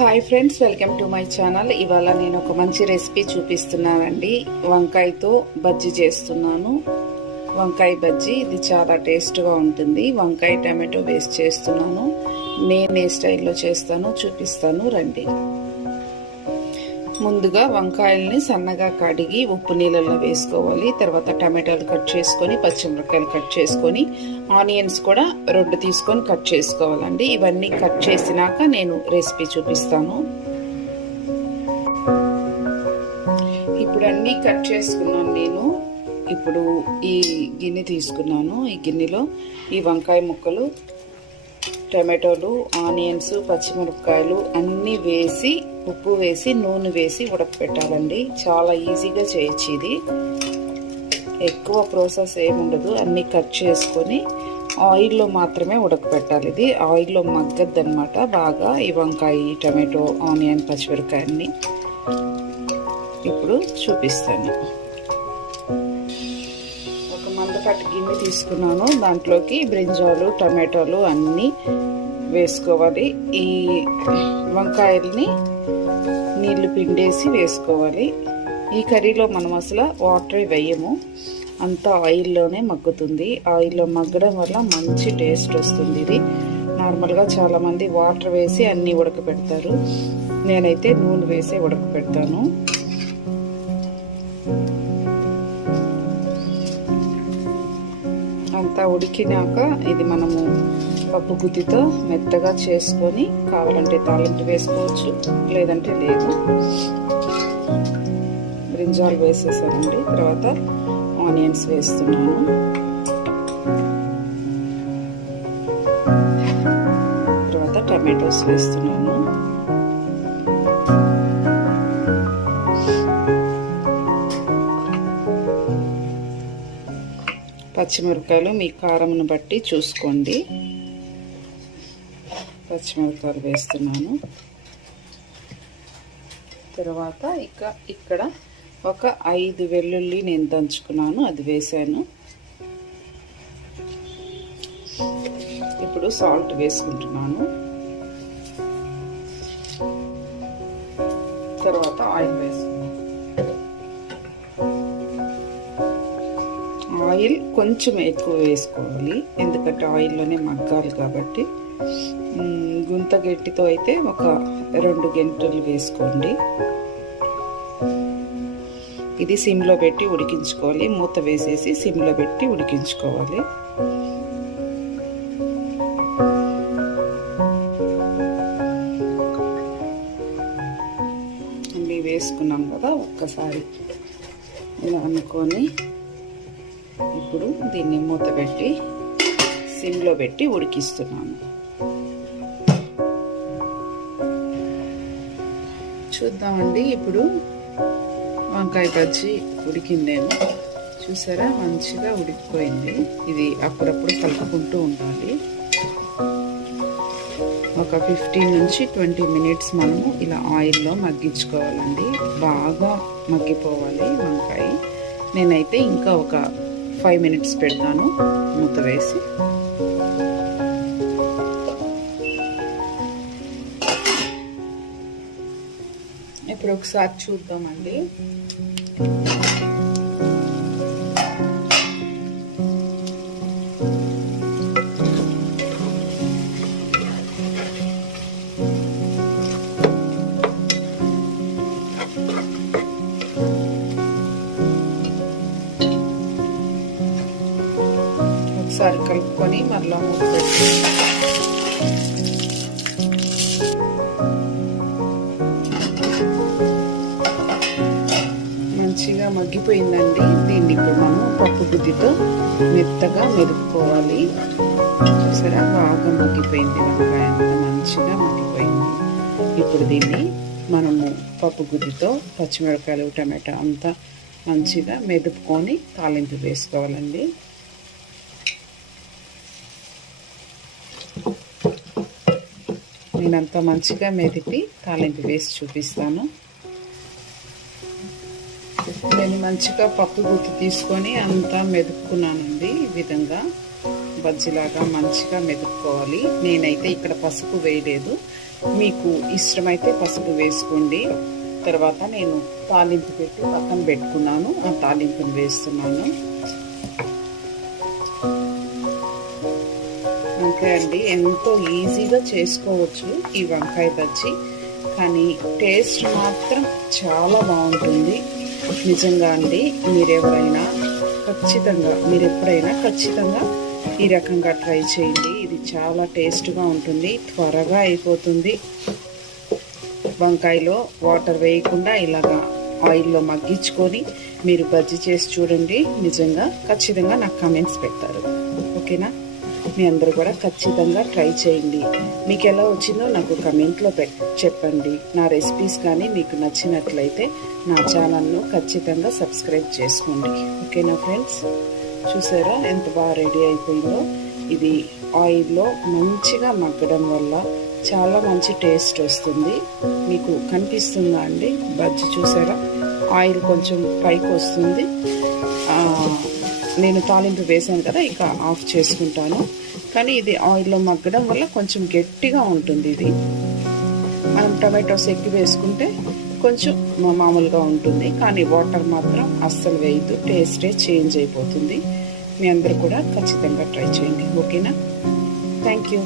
Hi friends welcome to my channel ఇవాళ నేను ఒక మంచి రెసిపీ చూపిస్తున్నానండి. వంకాయతో బజ్జీ చేస్తున్నాను. వంకాయ బజ్జీ ఇది చాలా టేస్ట్గా ఉంటుంది. వంకాయ టమాటో వేస్ట్ చేస్తున్నాను. నేను ఏ స్టైల్లో చేస్తానో చూపిస్తాను రండి. ముందుగా వంకాయల్ని సన్నగా కడిగి ఉప్పు నీళ్ళలో వేసుకోవాలి. తర్వాత టమాటాలు కట్ చేసుకొని పచ్చిమిరపకాయలు కట్ చేసుకొని ఆనియన్స్ కూడా రెండు తీసుకొని కట్ చేసుకోవాలండి. ఇవన్నీ కట్ చేసినాక నేను రెసిపీ చూపిస్తాను. ఇప్పుడు అన్నీ కట్ చేసుకున్నాను నేను. ఇప్పుడు ఈ గిన్నె తీసుకున్నాను. ఈ గిన్నెలో ఈ వంకాయ ముక్కలు టమాటోలు ఆనియన్స్ పచ్చిమిరపకాయలు అన్నీ వేసి ఉప్పు వేసి నూనె వేసి ఉడకపెట్టాలండి. చాలా ఈజీగా చేయొచ్చు ఇది. ఎక్కువ ప్రాసెస్ ఏముండదు అన్నీ కట్ చేసుకొని ఆయిల్లో మాత్రమే ఉడకపెట్టాలి ఇది. ఆయిల్లో మగ్గద్దు అనమాట బాగా. ఈ వంకాయ టమాటో ఆనియన్ పచ్చిమిరకాయ అన్ని ఇప్పుడు చూపిస్తాను. ఒక మందపాటి గిన్నె తీసుకున్నాను. దాంట్లోకి బ్రింజాలు టమాటోలు అన్నీ వేసుకోవాలి. ఈ వంకాయల్ని నీళ్ళు పిండేసి వేసుకోవాలి. ఈ కర్రీలో మనం అసలు వాటర్ వేయము. అంతా ఆయిల్లోనే మగ్గుతుంది. ఆయిల్లో మగ్గడం వల్ల మంచి టేస్ట్ వస్తుంది ఇది. నార్మల్గా చాలామంది వాటర్ వేసి అన్నీ ఉడకపెడతారు. నేనైతే నూనె వేసి ఉడకపెడతాను. అంతా ఉడికినాక ఇది మనము పప్పు గుత్తితో మెత్తగా చేసుకొని కావాలంటే తాలింపు వేసుకోవచ్చు లేదంటే లేదు. బ్రింజాలు వేసేసానండి. తర్వాత ఆనియన్స్ వేస్తున్నాను. తర్వాత టమాటోస్ వేస్తున్నాను. పచ్చిమిరపకాయలు మీ కారంను బట్టి చూసుకోండి. పచ్చిమిరపకాయలు వేస్తున్నాను. తర్వాత ఇక ఇక్కడ ఒక ఐదు వెల్లుల్లి నేను దంచుకున్నాను అది వేసాను. ఇప్పుడు సాల్ట్ వేసుకుంటున్నాను. తర్వాత ఆయిల్ వేసుకున్నాను ఆయిల్ కొంచెం ఎక్కువ వేసుకోవాలి ఎందుకంటే ఆయిల్లోనే మగ్గాలి కాబట్టి. గుంత గట్టితో అయితే ఒక రెండు గంటలు వేసుకోండి. ఇది సిమ్లో పెట్టి ఉడికించుకోవాలి. మూత వేసేసి సిమ్లో పెట్టి ఉడికించుకోవాలి. అన్నీ వేసుకున్నాం కదా ఒక్కసారి. ఇలా అనుకొని ఇప్పుడు దీన్ని మూత పెట్టి సిమ్లో పెట్టి ఉడికిస్తున్నాను. చూద్దామండి. ఇప్పుడు వంకాయ బజ్జీ ఉడికిందేమో. చూసారా? మంచిగా ఉడికిపోయింది. ఇది అప్పుడప్పుడు కలుపుకుంటూ ఉండాలి. ఒక ఫిఫ్టీన్ నుంచి ట్వంటీ మినిట్స్ మనము ఇలా ఆయిల్లో మగ్గించుకోవాలండి. బాగా మగ్గిపోవాలి వంకాయ. నేనైతే ఇంకా ఒక ఫైవ్ మినిట్స్ పెడతాను. మూత వేసి ఇప్పుడు ఒకసారి చూద్దామండి. ఒకసారి కలుపుకొని మరలా మూత పెట్టి మగ్గిపోయిందండి. దీన్ని ఇప్పుడు మనం పప్పు గుద్దితో మెత్తగా మెదుపుకోవాలి. సరే బాగా మగ్గిపోయింది వంకాయ అంత. మంచిగా మగ్గిపోయింది. ఇప్పుడు దీన్ని మనము పప్పు గుద్దితో పచ్చిమిరపకాయలు టమాటా అంతా మంచిగా మెదుపుకొని తాలింపు వేసుకోవాలండి. నేనంతా మంచిగా మెదిపి తాలింపు వేసి చూపిస్తాను. నేను మంచిగా పప్పు గుత్తి తీసుకొని అంతా మెదుపుకున్నానండి ఈ విధంగా. బజ్జీలాగా మంచిగా మెదుపుకోవాలి. నేనైతే ఇక్కడ పసుపు వేయలేదు. మీకు ఇష్టమైతే పసుపు వేసుకోండి. తర్వాత నేను తాలింపు పెట్టి పక్కన పెట్టుకున్నాను. ఆ తాలింపుని వేస్తున్నాను. ఇంకా అండి. ఎంతో ఈజీగా చేసుకోవచ్చు ఈ వంకాయ బజ్జీ. కానీ టేస్ట్ మాత్రం చాలా బాగుంటుంది. నిజంగా అండి మీరెవరైనా ఖచ్చితంగా మీరు ఎప్పుడైనా ఖచ్చితంగా ఈ రకంగా ట్రై చేయండి. ఇది చాలా టేస్ట్గా ఉంటుంది త్వరగా అయిపోతుంది. వంకాయలో వాటర్ వేయకుండా ఇలాగా ఆయిల్లో మగ్గించుకొని మీరు బజ్జీ చేసి చూడండి. నిజంగా ఖచ్చితంగా నాకు కామెంట్స్ పెడతారు ఓకేనా? మీ అందరూ కూడా ఖచ్చితంగా ట్రై చేయండి. మీకు ఎలా వచ్చిందో నాకు కమెంట్లో పెట్ చెప్పండి. నా రెసిపీస్ కానీ మీకు నచ్చినట్లయితే నా ఛానల్ను ఖచ్చితంగా సబ్స్క్రైబ్ చేసుకోండి. ఓకేనా ఫ్రెండ్స్ చూసారా ఎంత బాగా రెడీ అయిపోయిందో? ఇది ఆయిల్లో మంచిగా మగ్గడం వల్ల చాలా మంచి టేస్ట్ వస్తుంది. మీకు కనిపిస్తుందా అండి? బజ్జి చూసారా? ఆయిల్ కొంచెం పైకి వస్తుంది నేను తాలింపు వేసాను కదా ఇక ఆఫ్ చేసుకుంటాను. కానీ ఇది ఆయిల్లో మగ్గడం వల్ల కొంచెం గట్టిగా ఉంటుంది ఇది. మనం టమాటోస్ ఎక్కి వేసుకుంటే కొంచెం మామూలుగా ఉంటుంది కానీ వాటర్ మాత్రం అస్సలు వేయద్దు. టేస్టే చేంజ్ అయిపోతుంది. మీ అందరు కూడా ఖచ్చితంగా ట్రై చేయండి. ఓకేనా? Thank you.